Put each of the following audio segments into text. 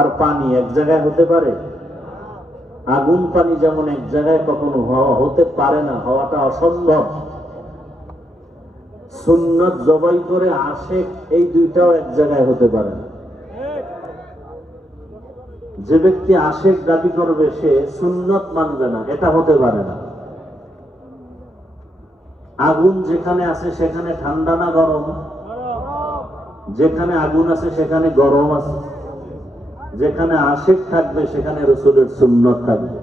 আর পানি এক জায়গায় হতে পারে? আগুন পানি যেমন এক জায়গায় কখনো হতে পারে না, হওয়াটা অসম্ভব। সুন্নত জবাই করে আশিক, এই দুইটাও এক জায়গায় হতে পারে না। যে ব্যক্তি আশিক দাবি করবে সে সুন্নত মানবে না, এটা হতে পারে না। আগুন যেখানে আছে সেখানে ঠান্ডা না গরম? যেখানে আগুন আছে সেখানে গরম আছে। যেখানে আশিক থাকবে সেখানে রাসূলের সুন্নত থাকবে।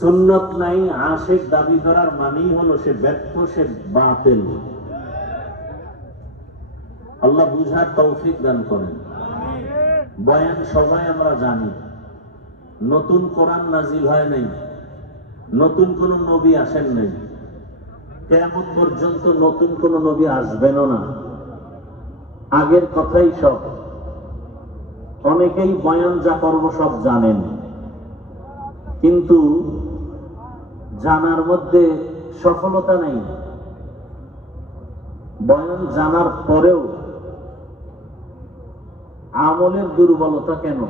সুন্নত নাই, আশিক দাবি করার মানেই হলো সে ব্যর্থ, সে বাতিল। আল্লাহ বুঝার তৌফিক দান করেন। বয়ান সবাই আমরা জানি, নতুন কোরআন নাজিল হয় নাই, নতুন কোন নবী আসেন নাই, কিয়ামত পর্যন্ত নতুন কোন নবী আসবেনও না। আগের কথাই সব। অনেকেই বয়ান যা করব সব জানেন, কিন্তু জানার মধ্যে সফলতা নেই। বয়ান জানার পরেও আমলের দুর্বলতা কেন?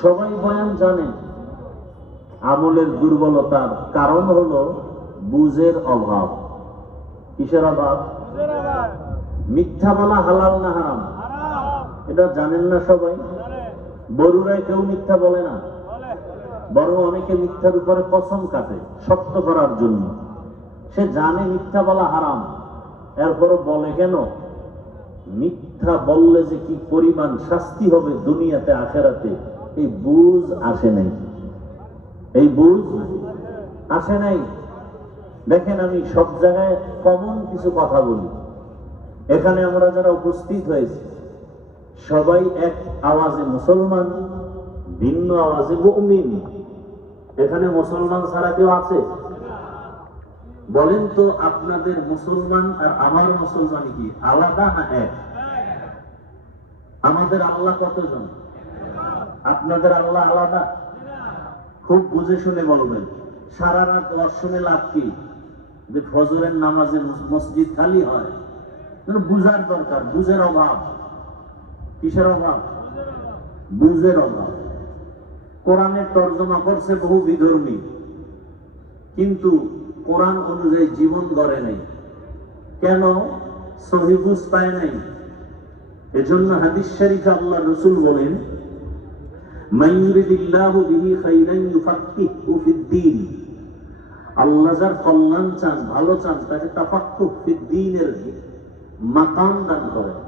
সবাই বয়ান জানেন, আমলের দুর্বলতার কারণ হলো বুঝের অভাব। কিসের অভাব? মিথ্যা বলা হালাল না হারাম এটা জানেন না সবাই? বড়ুরায় কেউ মিথ্যা বলে না, বরং অনেকে মিথ্যার উপরে কসম কাটে সত্য করার জন্য। সে জানে মিথ্যা বলা হারাম, এরপরও বলে কেন? মিথ্যা বললে যে কি পরিমাণ শাস্তি হবে দুনিয়াতে আখেরাতে, এই বুঝ আসে নাই। এই বুঝ আসে নাই। দেখেন, আমি সব জায়গায় কমন কিছু কথা বলি। এখানে আমরা যারা উপস্থিত হয়েছি সবাই এক আওয়াজে মুসলমান, ভিন্ন আওয়াজে মুমিন। এখানে মুসলমান ছাড়া কেউ আছে? বলেন তো, আপনাদের মুসলমান আর আমার মুসলমান কি আলাদা না এক? আমাদের আল্লাহ কতজন? আপনাদের আল্লাহ আলাদা? খুব বুঝে শুনে বলবেন। সারা রাত ওয়াজ শুনে লাভ কি? যে ফজরের নামাজে মসজিদ খালি হয়, বুঝার দরকার। বুঝের অভাব। কিসের অভাব? বুঝের অভাব। কোরআনের তর্জমা করছে বহু বিধর্মী, কিন্তু কোরআন অনুযায়ী জীবন গড়ে নাই। কেন? সহিহ বুঝ পায় নাই। এজন্য হাদিস শরীফে আল্লাহ রাসূল বলেন, মান ইউরিদিল্লাহু বিহি খাইরান ইউফাক্কিহু ফিদ্দীন। আল্লাহ যার কল্যাণ চান, ভালো চান, তাকে তাফাক্কুহ ফিদ্দীনের মাকাম দান করেন।